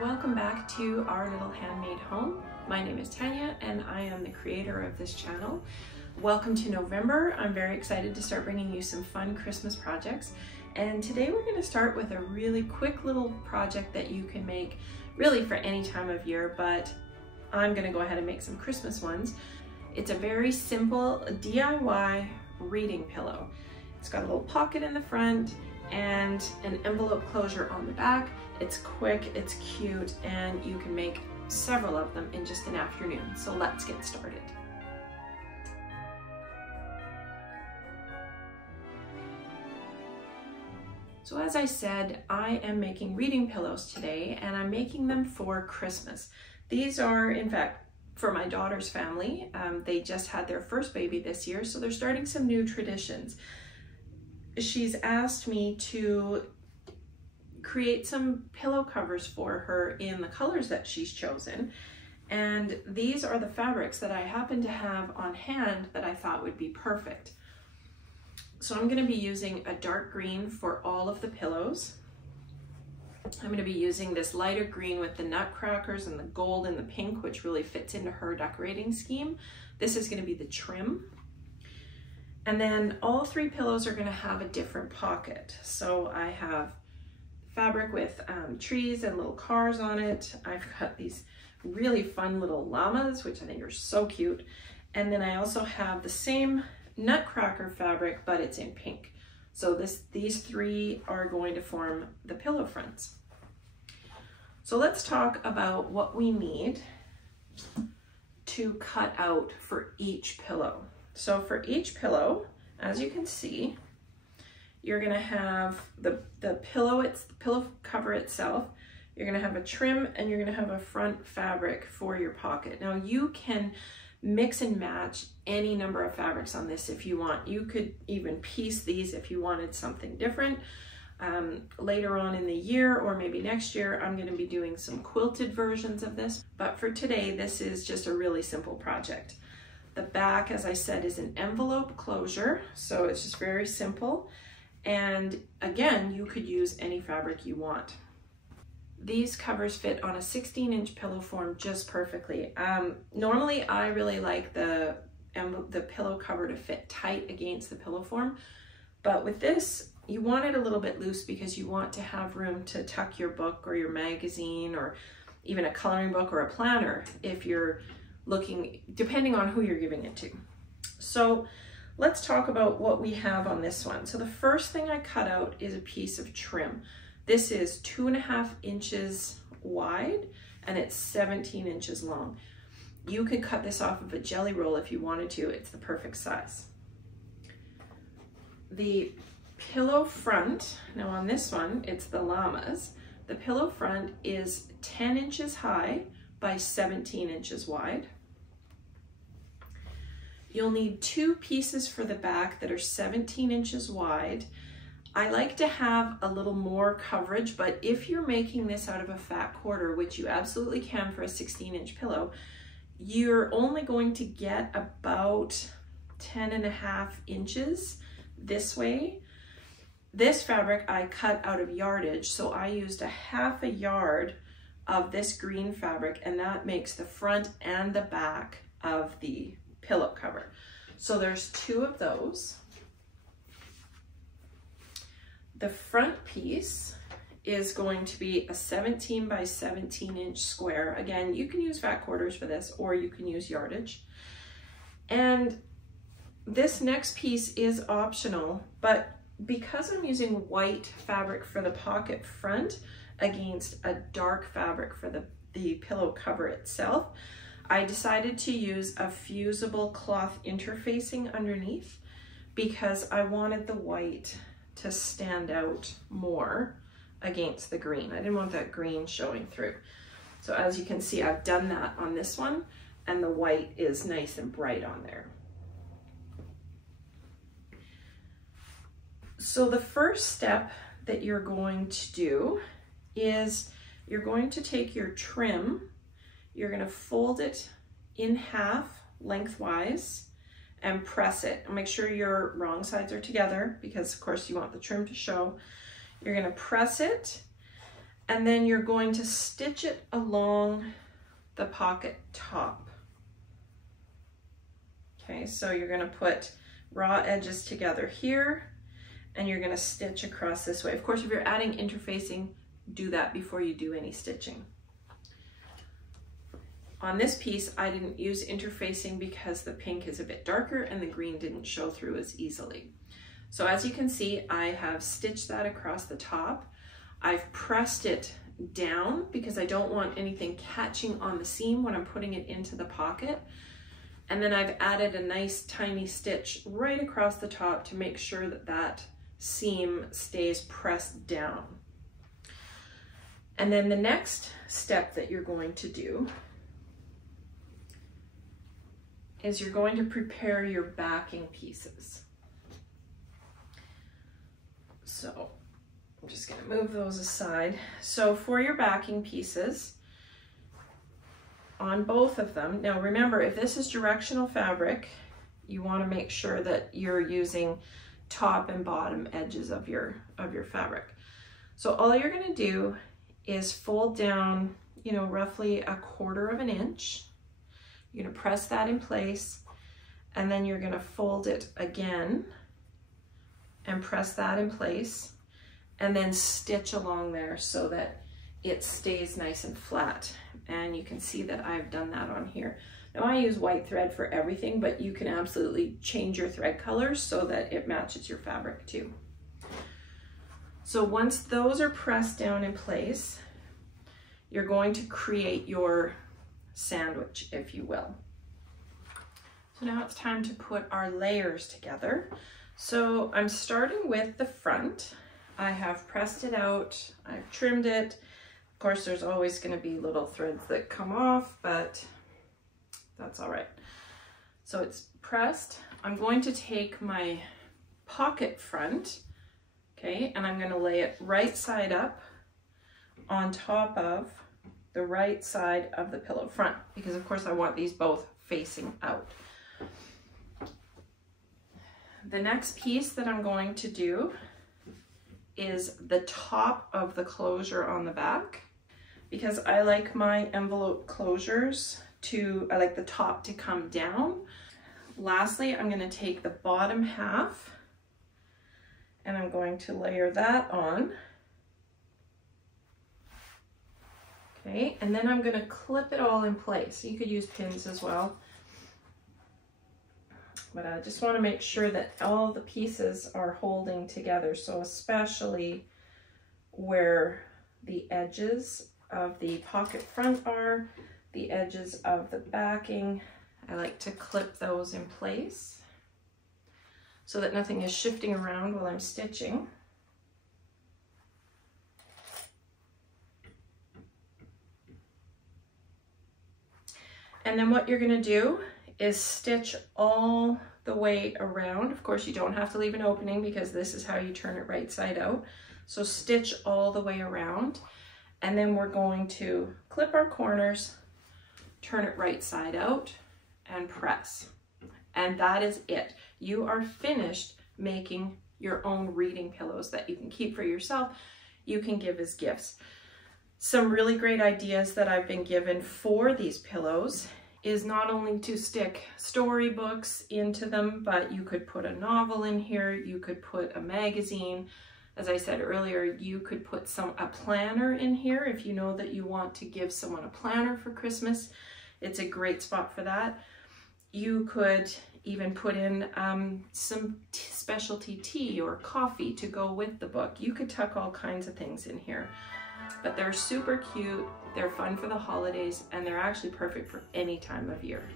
Welcome back to Our Little Handmade Home. My name is Tanya and I am the creator of this channel. Welcome to November. I'm very excited to start bringing you some fun Christmas projects. And today we're going to start with a really quick little project that you can make really for any time of year, but I'm going to go ahead and make some Christmas ones. It's a very simple DIY reading pillow. It's got a little pocket in the front and an envelope closure on the back. It's quick, it's cute, and you can make several of them in just an afternoon. So let's get started. So as I said, I am making reading pillows today, and I'm making them for Christmas. These are, in fact, for my daughter's family. They just had their first baby this year, so they're starting some new traditions. She's asked me to create some pillow covers for her in the colors that she's chosen. And these are the fabrics that I happen to have on hand that I thought would be perfect. So I'm going to be using a dark green for all of the pillows. I'm going to be using this lighter green with the nutcrackers and the gold and the pink, which really fits into her decorating scheme. This is going to be the trim. And then all three pillows are going to have a different pocket. So I have fabric with trees and little cars on it. I've got these really fun little llamas, which I think are so cute. And then I also have the same nutcracker fabric, but it's in pink. So these three are going to form the pillow fronts. So let's talk about what we need to cut out for each pillow. So for each pillow, as you can see, you're going to have the pillow cover itself, you're going to have a trim, and you're going to have a front fabric for your pocket. Now you can mix and match any number of fabrics on this if you want. You could even piece these if you wanted something different. Later on in the year, or maybe next year, I'm going to be doing some quilted versions of this. But for today, this is just a really simple project. The back, as I said, is an envelope closure, so it's just very simple. And again, you could use any fabric you want. These covers fit on a 16-inch pillow form just perfectly. Normally, I really like the pillow cover to fit tight against the pillow form, but with this, you want it a little bit loose because you want to have room to tuck your book or your magazine or even a coloring book or a planner if you're looking, depending on who you're giving it to. So let's talk about what we have on this one. So the first thing I cut out is a piece of trim. This is 2.5 inches wide and it's 17 inches long. You could cut this off of a jelly roll if you wanted to. It's the perfect size. The pillow front, now on this one, it's the llamas. The pillow front is 10 inches high by 17 inches wide. You'll need two pieces for the back that are 17 inches wide. I like to have a little more coverage, but if you're making this out of a fat quarter, which you absolutely can for a 16-inch pillow, you're only going to get about 10.5 inches this way. This fabric I cut out of yardage, so I used a 1/2 yard of this green fabric, and that makes the front and the back of the pillow cover. So there's two of those. The front piece is going to be a 17 by 17 inch square. Again, you can use fat quarters for this, or you can use yardage. And this next piece is optional, but because I'm using white fabric for the pocket front against a dark fabric for the pillow cover itself, I decided to use a fusible cloth interfacing underneath because I wanted the white to stand out more against the green. I didn't want that green showing through. So as you can see, I've done that on this one, and the white is nice and bright on there. So the first step that you're going to do is you're going to take your trim, you're going to fold it in half lengthwise and press it. And make sure your wrong sides are together because of course you want the trim to show. You're going to press it And then you're going to stitch it along the pocket top. Okay, so you're going to put raw edges together here, and you're going to stitch across this way. Of course, if you're adding interfacing, do that before you do any stitching. On this piece, I didn't use interfacing because the pink is a bit darker and the green didn't show through as easily. So as you can see, I have stitched that across the top. I've pressed it down because I don't want anything catching on the seam when I'm putting it into the pocket. And then I've added a nice tiny stitch right across the top to make sure that that seam stays pressed down. And then the next step that you're going to do is you're going to prepare your backing pieces. So I'm just going to move those aside. So for your backing pieces, on both of them, now remember, if this is directional fabric, you want to make sure that you're using top and bottom edges of your fabric. So all you're going to do is fold down, you know, roughly 1/4 inch. You're going to press that in place, and then you're going to fold it again and press that in place, and then stitch along there so that it stays nice and flat. And you can see that I've done that on here. Now I use white thread for everything, but you can absolutely change your thread colors so that it matches your fabric too. So once those are pressed down in place, you're going to create your sandwich, if you will. So now it's time to put our layers together. So I'm starting with the front. I have pressed it out, I've trimmed it. Of course, there's always going to be little threads that come off, but that's all right. So it's pressed. I'm going to take my pocket front, okay, and I'm going to lay it right side up on top of the right side of the pillow front, because of course I want these both facing out. The next piece that I'm going to do is the top of the closure on the back, because I like my envelope closures I like the top to come down. Lastly, I'm going to take the bottom half and I'm going to layer that on. Okay, and then I'm going to clip it all in place. You could use pins as well. But I just want to make sure that all the pieces are holding together. So especially where the edges of the pocket front are, the edges of the backing, I like to clip those in place so that nothing is shifting around while I'm stitching. And then what you're going to do is stitch all the way around. Of course, you don't have to leave an opening because this is how you turn it right side out. So stitch all the way around, and then we're going to clip our corners, turn it right side out, and press. And that is it. You are finished making your own reading pillows that you can keep for yourself, you can give as gifts. Some really great ideas that I've been given for these pillows is not only to stick storybooks into them, but you could put a novel in here, you could put a magazine. As I said earlier, you could put a planner in here if you know that you want to give someone a planner for Christmas. It's a great spot for that. You could even put in some specialty tea or coffee to go with the book. You could tuck all kinds of things in here. But they're super cute, they're fun for the holidays, and they're actually perfect for any time of year.